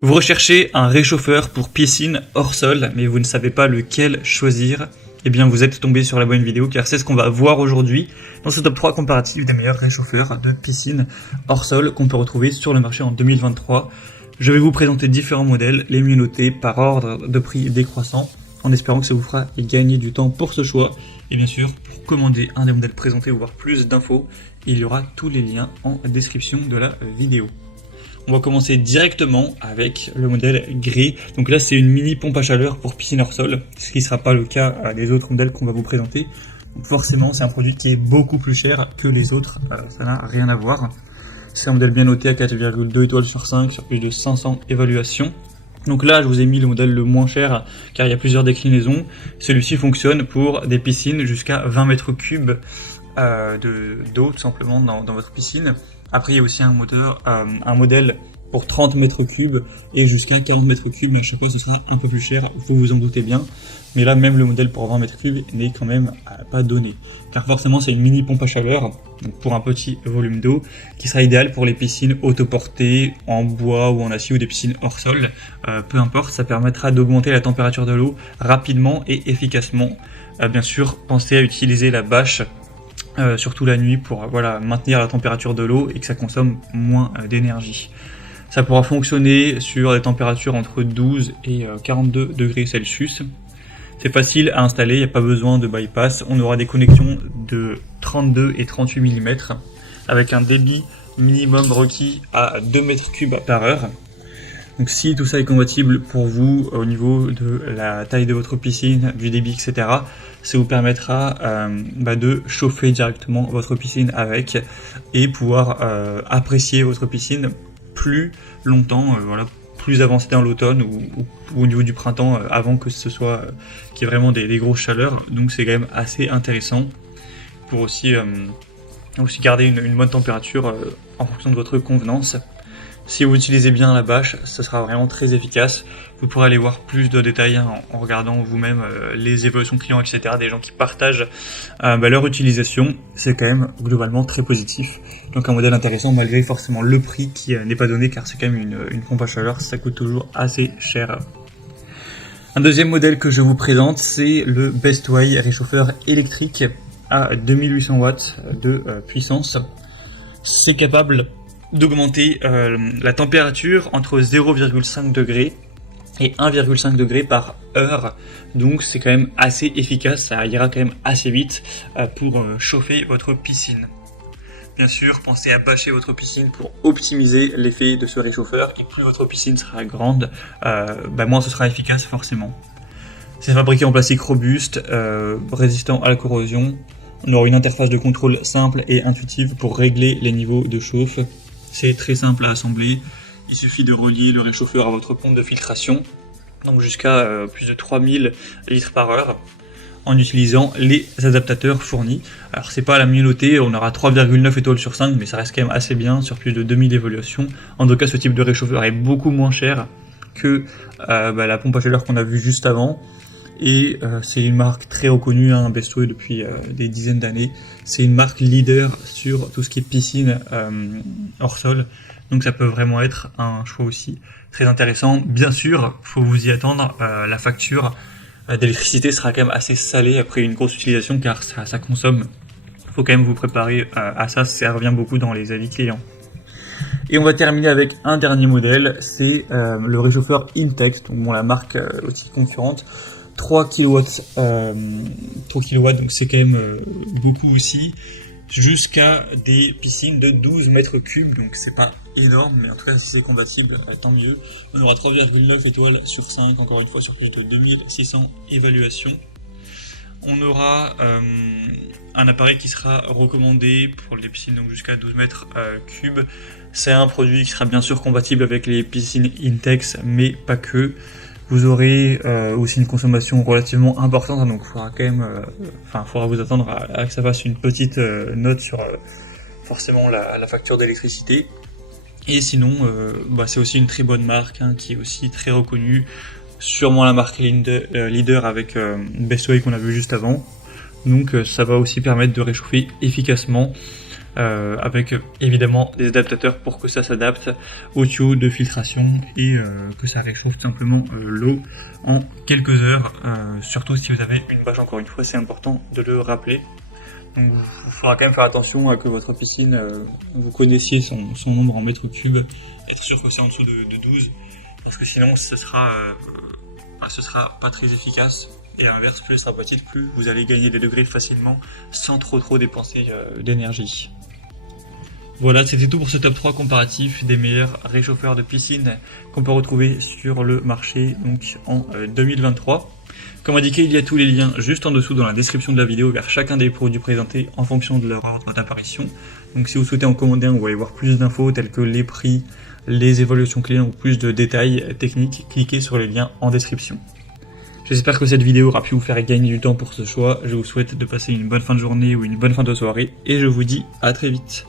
Vous recherchez un réchauffeur pour piscine hors sol, mais vous ne savez pas lequel choisir. Eh bien, vous êtes tombé sur la bonne vidéo, car c'est ce qu'on va voir aujourd'hui dans ce top 3 comparatif des meilleurs réchauffeurs de piscine hors sol qu'on peut retrouver sur le marché en 2023. Je vais vous présenter différents modèles, les mieux notés par ordre de prix décroissant, en espérant que ça vous fera gagner du temps pour ce choix. Et bien sûr, pour commander un des modèles présentés ou voir plus d'infos, il y aura tous les liens en description de la vidéo. On va commencer directement avec le modèle gris. Donc là, c'est une mini pompe à chaleur pour piscine hors sol, ce qui ne sera pas le cas des autres modèles qu'on va vous présenter. Donc forcément, c'est un produit qui est beaucoup plus cher que les autres, ça n'a rien à voir. C'est un modèle bien noté à 4,2 étoiles sur 5 sur plus de 500 évaluations. Donc là, je vous ai mis le modèle le moins cher car il y a plusieurs déclinaisons. Celui-ci fonctionne pour des piscines jusqu'à 20 mètres cubes d'eau tout simplement dans votre piscine. Après, il y a aussi un modèle pour 30 mètres cubes et jusqu'à 40 mètres cubes, mais à chaque fois ce sera un peu plus cher, vous vous en doutez bien. Mais là, même le modèle pour 20 mètres cubes n'est quand même pas donné. Car forcément, c'est une mini pompe à chaleur, donc pour un petit volume d'eau, qui sera idéal pour les piscines autoportées, en bois ou en acier ou des piscines hors sol. Peu importe, ça permettra d'augmenter la température de l'eau rapidement et efficacement. Bien sûr, pensez à utiliser la bâche surtout la nuit pour maintenir la température de l'eau et que ça consomme moins d'énergie. Ça pourra fonctionner sur des températures entre 12 et 42 degrés Celsius. C'est facile à installer, il n'y a pas besoin de bypass. On aura des connexions de 32 et 38 mm avec un débit minimum requis à 2 mètres cubes par heure. Donc si tout ça est compatible pour vous au niveau de la taille de votre piscine, du débit, etc., ça vous permettra de chauffer directement votre piscine avec et pouvoir apprécier votre piscine plus longtemps, plus avancé dans l'automne ou au niveau du printemps avant que ce soit qu'il y ait vraiment des grosses chaleurs. Donc c'est quand même assez intéressant pour aussi garder une bonne température en fonction de votre convenance. Si vous utilisez bien la bâche, ça sera vraiment très efficace. Vous pourrez aller voir plus de détails en regardant vous-même les évaluations clients, etc. Des gens qui partagent leur utilisation. C'est quand même globalement très positif. Donc un modèle intéressant malgré forcément le prix qui n'est pas donné car c'est quand même une pompe à chaleur, ça coûte toujours assez cher. Un deuxième modèle que je vous présente, c'est le Bestway réchauffeur électrique à 2800 watts de puissance. C'est capable d'augmenter la température entre 0,5 degrés et 1,5 degrés par heure. Donc c'est quand même assez efficace, ça ira quand même assez vite pour chauffer votre piscine. Bien sûr, pensez à bâcher votre piscine pour optimiser l'effet de ce réchauffeur. Et plus votre piscine sera grande, moins ce sera efficace forcément. C'est fabriqué en plastique robuste, résistant à la corrosion. On aura une interface de contrôle simple et intuitive pour régler les niveaux de chauffe. C'est très simple à assembler, il suffit de relier le réchauffeur à votre pompe de filtration, donc jusqu'à plus de 3000 litres par heure, en utilisant les adaptateurs fournis. Alors c'est pas la mieux notée, on aura 3,9 étoiles sur 5, mais ça reste quand même assez bien sur plus de 2000 évaluations. En tout cas, ce type de réchauffeur est beaucoup moins cher que la pompe à chaleur qu'on a vue juste avant. Et c'est une marque très reconnue, Bestway depuis des dizaines d'années. C'est une marque leader sur tout ce qui est piscine hors sol. Donc ça peut vraiment être un choix aussi très intéressant. Bien sûr, faut vous y attendre. La facture d'électricité sera quand même assez salée après une grosse utilisation car ça consomme. Faut quand même vous préparer à ça. Ça revient beaucoup dans les avis clients. Et on va terminer avec un dernier modèle. C'est le réchauffeur Intex, donc la marque aussi concurrente. 3 kW, donc c'est quand même beaucoup aussi, jusqu'à des piscines de 12 mètres cubes, donc c'est pas énorme, mais en tout cas si c'est compatible, tant mieux. On aura 3,9 étoiles sur 5, encore une fois sur plus de 2600 évaluations. On aura un appareil qui sera recommandé pour les piscines donc jusqu'à 12 mètres cubes. C'est un produit qui sera bien sûr compatible avec les piscines Intex, mais pas que. Vous aurez aussi une consommation relativement importante, donc il faudra quand même, faudra vous attendre à que ça fasse une petite note sur forcément la facture d'électricité. Et sinon, c'est aussi une très bonne marque qui est aussi très reconnue, sûrement la marque leader avec Bestway qu'on a vu juste avant. Donc ça va aussi permettre de réchauffer efficacement avec évidemment des adaptateurs pour que ça s'adapte au tuyau de filtration et que ça réchauffe tout simplement l'eau en quelques heures, surtout si vous avez une bâche. Encore une fois, c'est important de le rappeler. Donc il faudra quand même faire attention à que votre piscine, vous connaissiez son nombre en mètres cubes, être sûr que c'est en dessous de 12, parce que sinon ce sera pas très efficace. Et à l'inverse, plus elle sera petite, plus vous allez gagner des degrés facilement sans trop dépenser d'énergie. Voilà, c'était tout pour ce top 3 comparatif des meilleurs réchauffeurs de piscine qu'on peut retrouver sur le marché donc en 2023. Comme indiqué, il y a tous les liens juste en dessous dans la description de la vidéo vers chacun des produits présentés en fonction de leur ordre d'apparition. Donc si vous souhaitez en commander un ou aller voir plus d'infos telles que les prix, les évaluations clients ou plus de détails techniques, cliquez sur les liens en description. J'espère que cette vidéo aura pu vous faire gagner du temps pour ce choix. Je vous souhaite de passer une bonne fin de journée ou une bonne fin de soirée et je vous dis à très vite.